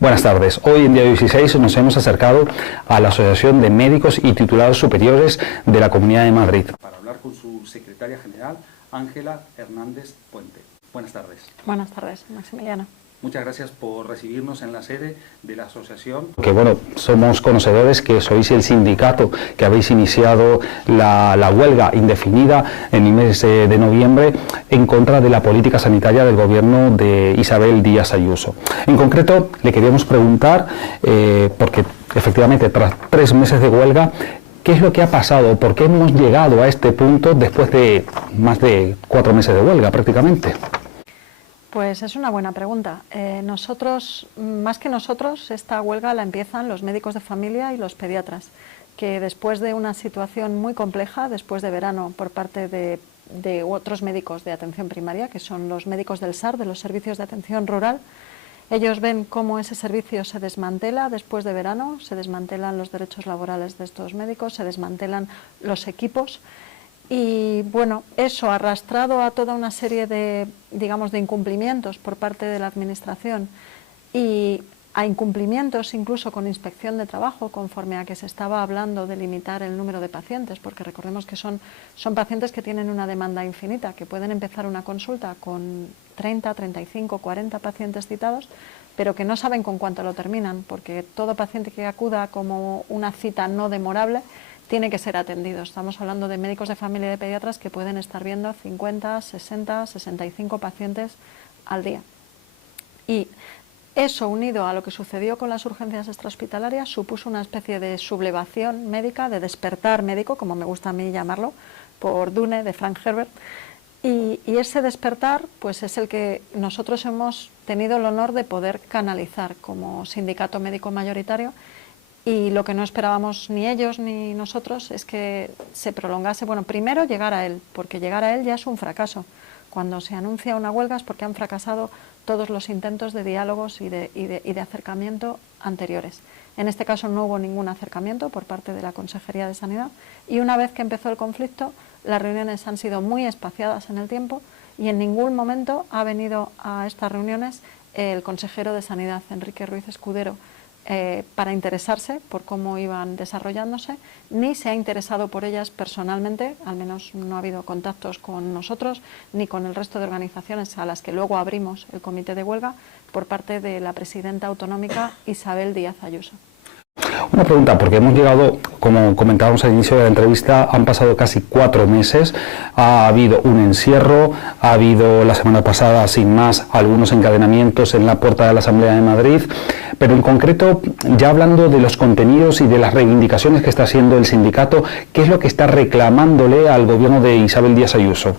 Buenas tardes. Hoy en día 16 nos hemos acercado a la Asociación de Médicos y Titulados Superiores de la Comunidad de Madrid para hablar con su secretaria general, Ángela Hernández Puente. Buenas tardes. Buenas tardes, Maximiliano. Muchas gracias por recibirnos en la sede de la asociación. Que bueno, somos conocedores que sois el sindicato que habéis iniciado la huelga indefinida en el mes de noviembre en contra de la política sanitaria del gobierno de Isabel Díaz Ayuso. En concreto, le queríamos preguntar, porque efectivamente tras 3 meses de huelga, ¿qué es lo que ha pasado? ¿Por qué hemos llegado a este punto después de más de 4 meses de huelga prácticamente? Pues es una buena pregunta. Nosotros, más que nosotros, esta huelga la empiezan los médicos de familia y los pediatras, que después de una situación muy compleja, después de verano, por parte de otros médicos de atención primaria, que son los médicos del SAR, de los servicios de atención rural, ellos ven cómo ese servicio se desmantela después de verano, se desmantelan los derechos laborales de estos médicos, se desmantelan los equipos. Y bueno, eso arrastrado a toda una serie de, digamos, de incumplimientos por parte de la Administración y a incumplimientos incluso con inspección de trabajo, conforme a que se estaba hablando de limitar el número de pacientes, porque recordemos que son pacientes que tienen una demanda infinita, que pueden empezar una consulta con 30, 35, 40 pacientes citados, pero que no saben con cuánto lo terminan, porque todo paciente que acuda como una cita no demorable tiene que ser atendido. Estamos hablando de médicos de familia y de pediatras que pueden estar viendo 50, 60, 65 pacientes al día. Y eso, unido a lo que sucedió con las urgencias extrahospitalarias, supuso una especie de sublevación médica, de despertar médico, como me gusta a mí llamarlo, por Dune, de Frank Herbert. Y ese despertar pues es el que nosotros hemos tenido el honor de poder canalizar como sindicato médico mayoritario. Y lo que no esperábamos ni ellos ni nosotros es que se prolongase. Bueno, primero llegar a él, porque llegar a él ya es un fracaso. Cuando se anuncia una huelga es porque han fracasado todos los intentos de diálogos y de acercamiento anteriores. En este caso no hubo ningún acercamiento por parte de la Consejería de Sanidad y una vez que empezó el conflicto, las reuniones han sido muy espaciadas en el tiempo y en ningún momento ha venido a estas reuniones el consejero de Sanidad, Enrique Ruiz Escudero, para interesarse por cómo iban desarrollándose, ni se ha interesado por ellas personalmente, al menos no ha habido contactos con nosotros, ni con el resto de organizaciones a las que luego abrimos el comité de huelga, por parte de la presidenta autonómica Isabel Díaz Ayuso. Una pregunta, porque hemos llegado, como comentábamos al inicio de la entrevista, han pasado casi 4 meses, ha habido un encierro, ha habido la semana pasada, sin más, algunos encadenamientos en la puerta de la Asamblea de Madrid, pero en concreto, ya hablando de los contenidos y de las reivindicaciones que está haciendo el sindicato, ¿qué es lo que está reclamándole al gobierno de Isabel Díaz Ayuso?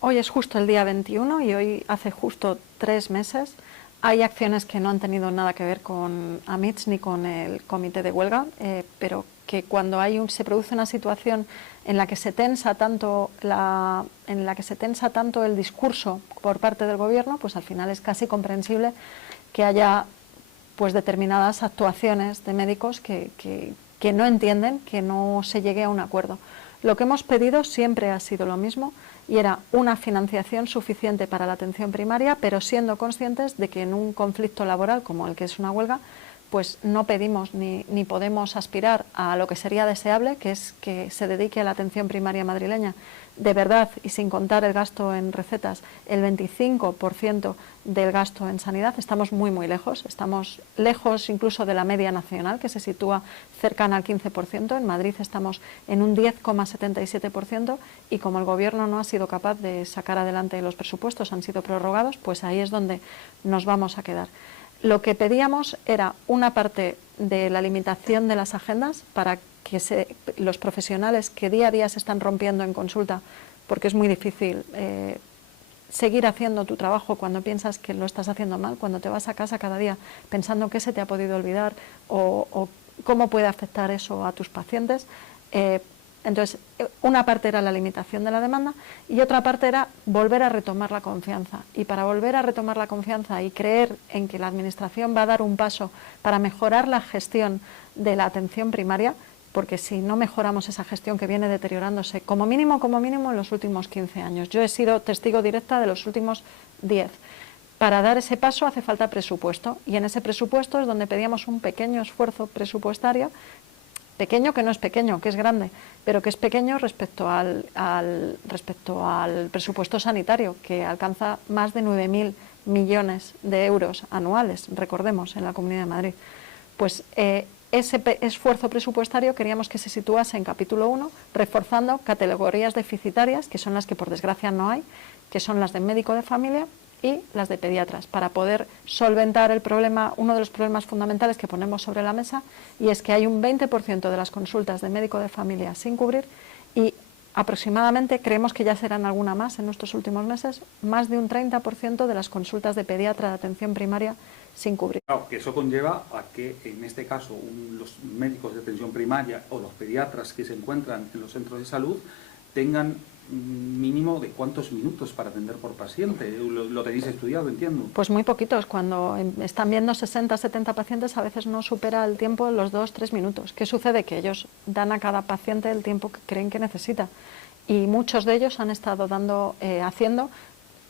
Hoy es justo el día 21 y hoy hace justo 3 meses. Hay acciones que no han tenido nada que ver con AMITS ni con el comité de huelga, pero que cuando se produce una situación en la que se tensa tanto el discurso por parte del gobierno, pues al final es casi comprensible que haya pues determinadas actuaciones de médicos que no entienden que no se llegue a un acuerdo. Lo que hemos pedido siempre ha sido lo mismo y era una financiación suficiente para la atención primaria, pero siendo conscientes de que en un conflicto laboral como el que es una huelga, pues no pedimos ni podemos aspirar a lo que sería deseable, que es que se dedique a la atención primaria madrileña de verdad y sin contar el gasto en recetas, el 25% del gasto en sanidad. Estamos muy lejos, estamos lejos incluso de la media nacional, que se sitúa cercana al 15%, en Madrid estamos en un 10,77% y como el gobierno no ha sido capaz de sacar adelante los presupuestos, han sido prorrogados, pues ahí es donde nos vamos a quedar. Lo que pedíamos era una parte de la limitación de las agendas para que los profesionales que día a día se están rompiendo en consulta, porque es muy difícil seguir haciendo tu trabajo cuando piensas que lo estás haciendo mal, cuando te vas a casa cada día pensando qué se te ha podido olvidar o cómo puede afectar eso a tus pacientes. Entonces, una parte era la limitación de la demanda y otra parte era volver a retomar la confianza. Y para volver a retomar la confianza y creer en que la Administración va a dar un paso para mejorar la gestión de la atención primaria, porque si no mejoramos esa gestión que viene deteriorándose como mínimo en los últimos 15 años. Yo he sido testigo directa de los últimos 10. Para dar ese paso hace falta presupuesto, y en ese presupuesto es donde pedíamos un pequeño esfuerzo presupuestario, pequeño que no es pequeño, que es grande, pero que es pequeño respecto al presupuesto sanitario, que alcanza más de 9.000 millones de euros anuales, recordemos, en la Comunidad de Madrid. Pues ese esfuerzo presupuestario queríamos que se situase en capítulo 1, reforzando categorías deficitarias, que son las que por desgracia no hay, que son las de médico de familia y las de pediatras, para poder solventar el problema, uno de los problemas fundamentales que ponemos sobre la mesa, y es que hay un 20% de las consultas de médico de familia sin cubrir, y aproximadamente, creemos que ya serán alguna más en nuestros últimos meses, más de un 30% de las consultas de pediatra de atención primaria sin cubrir. Claro, que eso conlleva a que, en este caso, los médicos de atención primaria o los pediatras que se encuentran en los centros de salud tengan mínimo de cuántos minutos para atender por paciente. Lo tenéis estudiado, entiendo. Pues muy poquitos. Cuando están viendo 60, 70 pacientes, a veces no supera el tiempo los 2-3 minutos. ¿Qué sucede? Que ellos dan a cada paciente el tiempo que creen que necesita. Y muchos de ellos han estado haciendo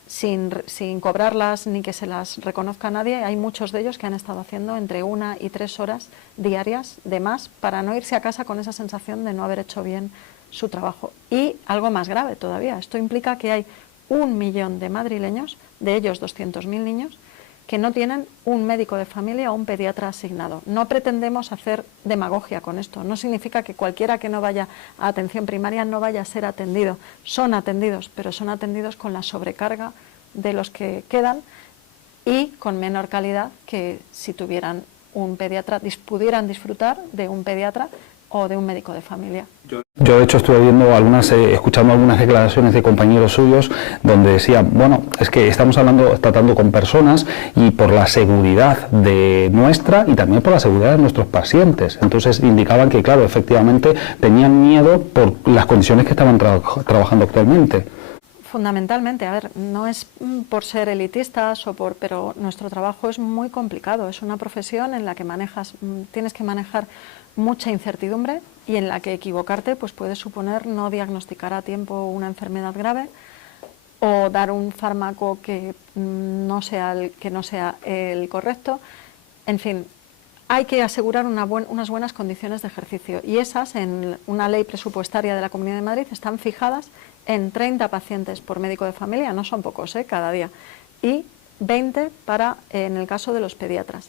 sin cobrarlas ni que se las reconozca a nadie. Hay muchos de ellos que han estado haciendo entre 1 y 3 horas diarias de más para no irse a casa con esa sensación de no haber hecho bien su trabajo. Y algo más grave todavía, esto implica que hay 1 millón de madrileños, de ellos 200.000 niños, que no tienen un médico de familia o un pediatra asignado. No pretendemos hacer demagogia con esto, no significa que cualquiera que no vaya a atención primaria no vaya a ser atendido. Son atendidos, pero son atendidos con la sobrecarga de los que quedan y con menor calidad que si tuvieran un pediatra, pudieran disfrutar de un pediatra o de un médico de familia. Yo de hecho estuve viendo escuchando algunas declaraciones de compañeros suyos donde decían, bueno, es que estamos tratando con personas y por la seguridad de nuestra y también por la seguridad de nuestros pacientes. Entonces indicaban que, claro, efectivamente tenían miedo por las condiciones que estaban trabajando actualmente. Fundamentalmente, a ver, no es por ser elitistas pero nuestro trabajo es muy complicado. Es una profesión en la que tienes que manejar mucha incertidumbre y en la que equivocarte pues puede suponer no diagnosticar a tiempo una enfermedad grave o dar un fármaco que no sea el correcto. En fin, hay que asegurar unas buenas condiciones de ejercicio, y esas, en una ley presupuestaria de la Comunidad de Madrid, están fijadas en 30 pacientes por médico de familia, no son pocos, cada día, y 20 en el caso de los pediatras.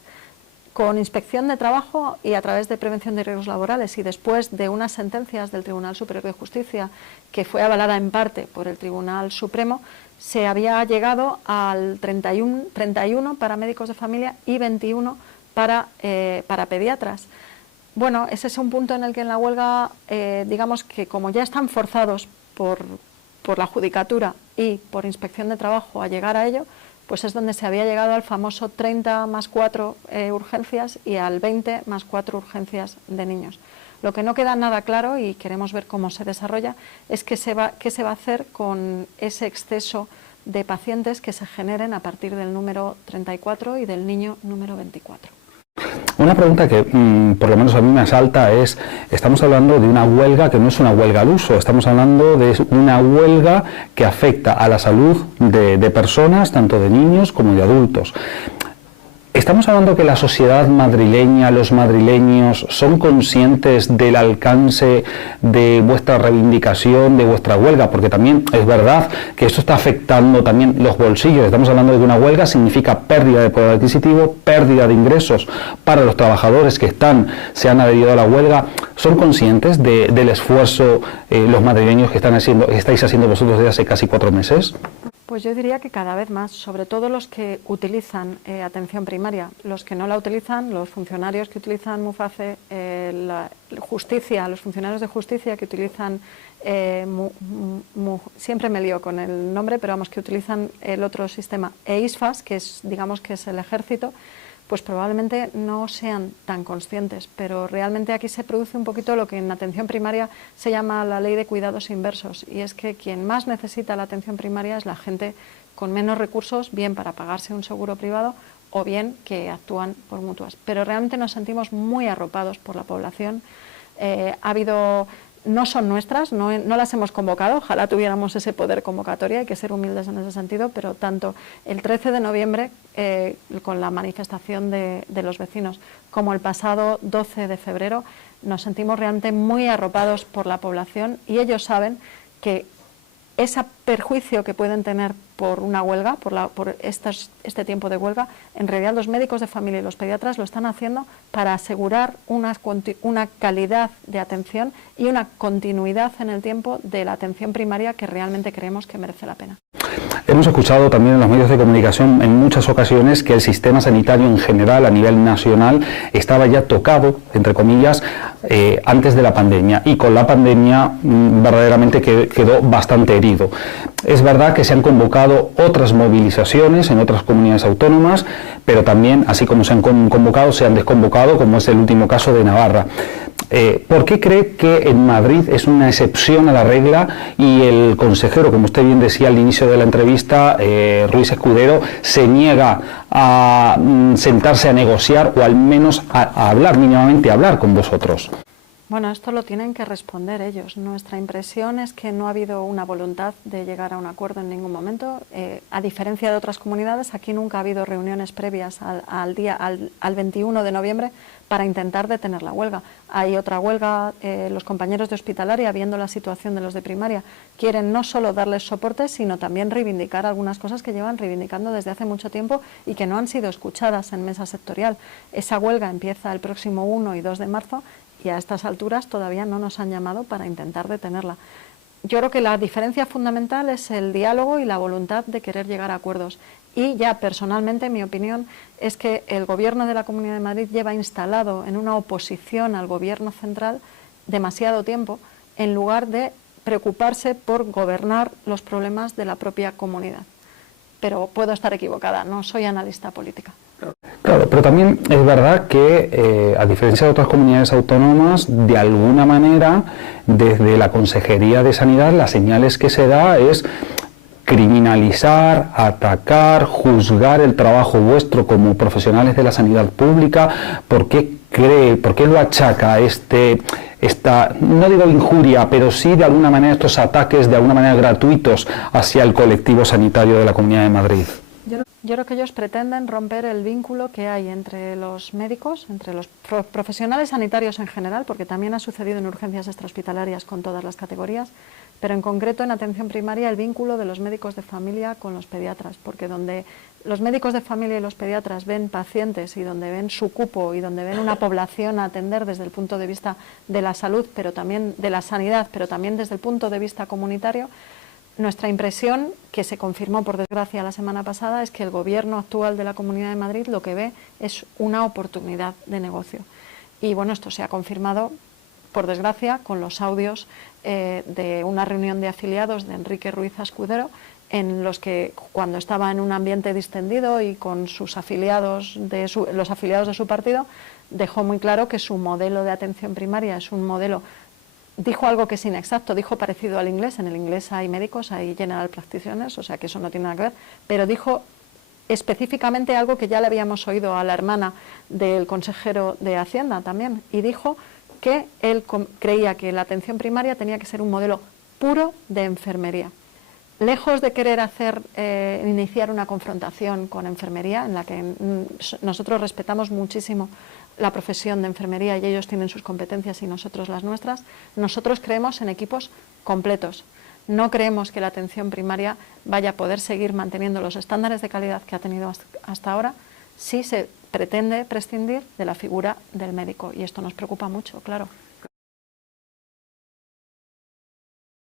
Con inspección de trabajo y a través de prevención de riesgos laborales, y después de unas sentencias del Tribunal Superior de Justicia, que fue avalada en parte por el Tribunal Supremo, se había llegado al 31 para médicos de familia y 21 para pediatras. Bueno, ese es un punto en el que en la huelga, digamos que como ya están forzados por la judicatura y por inspección de trabajo a llegar a ello, pues es donde se había llegado al famoso 30 más 4 urgencias y al 20 más 4 urgencias de niños. Lo que no queda nada claro, y queremos ver cómo se desarrolla, es qué se va a hacer con ese exceso de pacientes que se generen a partir del número 34 y del niño número 24. Una pregunta que por lo menos a mí me asalta es, estamos hablando de una huelga que no es una huelga al uso, estamos hablando de una huelga que afecta a la salud de personas, tanto de niños como de adultos. ¿Estamos hablando que la sociedad madrileña, los madrileños, son conscientes del alcance de vuestra reivindicación, de vuestra huelga? Porque también es verdad que esto está afectando también los bolsillos. Estamos hablando de que una huelga significa pérdida de poder adquisitivo, pérdida de ingresos para los trabajadores que se han adherido a la huelga. ¿Son conscientes del esfuerzo los madrileños que estáis haciendo vosotros desde hace casi 4 meses? Pues yo diría que cada vez más, sobre todo los que utilizan atención primaria. Los que no la utilizan, los funcionarios que utilizan MUFACE, la justicia, los funcionarios de justicia que utilizan, siempre me lío con el nombre, pero vamos, que utilizan el otro sistema, EISFAS, que es, digamos que es el ejército, pues probablemente no sean tan conscientes, pero realmente aquí se produce un poquito lo que en atención primaria se llama la ley de cuidados inversos, y es que quien más necesita la atención primaria es la gente con menos recursos, bien para pagarse un seguro privado o bien que actúan por mutuas. Pero realmente nos sentimos muy arropados por la población. Ha habido no son nuestras, no las hemos convocado, ojalá tuviéramos ese poder convocatoria, hay que ser humildes en ese sentido, pero tanto el 13 de noviembre, con la manifestación de los vecinos, como el pasado 12 de febrero, nos sentimos realmente muy arropados por la población y ellos saben que ese perjuicio que pueden tener por una huelga, por este tiempo de huelga, en realidad los médicos de familia y los pediatras lo están haciendo para asegurar una calidad de atención y una continuidad en el tiempo de la atención primaria que realmente creemos que merece la pena. Hemos escuchado también en los medios de comunicación en muchas ocasiones que el sistema sanitario en general a nivel nacional estaba ya tocado, entre comillas, antes de la pandemia, y con la pandemia verdaderamente quedó bastante herido. Es verdad que se han convocado otras movilizaciones en otras comunidades autónomas, pero también, así como se han convocado, se han desconvocado, como es el último caso de Navarra. ¿Por qué cree que en Madrid es una excepción a la regla y el consejero, como usted bien decía al inicio de la entrevista, Ruiz Escudero, se niega a sentarse a negociar o al menos a hablar, mínimamente a hablar con vosotros? Bueno, esto lo tienen que responder ellos. Nuestra impresión es que no ha habido una voluntad de llegar a un acuerdo en ningún momento. A diferencia de otras comunidades, aquí nunca ha habido reuniones previas al 21 de noviembre para intentar detener la huelga. Hay otra huelga, los compañeros de hospitalaria, viendo la situación de los de primaria, quieren no solo darles soporte, sino también reivindicar algunas cosas que llevan reivindicando desde hace mucho tiempo y que no han sido escuchadas en mesa sectorial. Esa huelga empieza el próximo 1 y 2 de marzo y a estas alturas todavía no nos han llamado para intentar detenerla. Yo creo que la diferencia fundamental es el diálogo y la voluntad de querer llegar a acuerdos. Y ya personalmente mi opinión es que el Gobierno de la Comunidad de Madrid lleva instalado en una oposición al Gobierno central demasiado tiempo, en lugar de preocuparse por gobernar los problemas de la propia comunidad. Pero puedo estar equivocada, no soy analista política. Claro, pero también es verdad que, a diferencia de otras comunidades autónomas, de alguna manera, desde la Consejería de Sanidad, las señales que se da es criminalizar, atacar, juzgar el trabajo vuestro como profesionales de la sanidad pública. ¿Por qué lo achaca esta, no digo injuria, pero sí de alguna manera estos ataques de alguna manera gratuitos hacia el colectivo sanitario de la Comunidad de Madrid? Yo creo que ellos pretenden romper el vínculo que hay entre los médicos, entre los profesionales sanitarios en general, porque también ha sucedido en urgencias extrahospitalarias con todas las categorías, pero en concreto en atención primaria el vínculo de los médicos de familia con los pediatras, porque donde los médicos de familia y los pediatras ven pacientes y donde ven su cupo y donde ven una población a atender desde el punto de vista de la salud, pero también de la sanidad, pero también desde el punto de vista comunitario, nuestra impresión, que se confirmó por desgracia la semana pasada, es que el Gobierno actual de la Comunidad de Madrid lo que ve es una oportunidad de negocio. Y bueno, esto se ha confirmado, por desgracia, con los audios de una reunión de afiliados de Enrique Ruiz Escudero, en los que cuando estaba en un ambiente distendido y con sus afiliados los afiliados de su partido, dejó muy claro que su modelo de atención primaria es un modelo. Dijo algo que es inexacto, dijo parecido al inglés. En el inglés hay médicos, hay general practitioners, o sea que eso no tiene nada que ver, pero dijo específicamente algo que ya le habíamos oído a la hermana del consejero de Hacienda también, y dijo que él creía que la atención primaria tenía que ser un modelo puro de enfermería. Lejos de querer iniciar una confrontación con enfermería, en la que nosotros respetamos muchísimo la profesión de enfermería y ellos tienen sus competencias y nosotros las nuestras, nosotros creemos en equipos completos. No creemos que la atención primaria vaya a poder seguir manteniendo los estándares de calidad que ha tenido hasta ahora si se pretende prescindir de la figura del médico, y esto nos preocupa mucho, claro.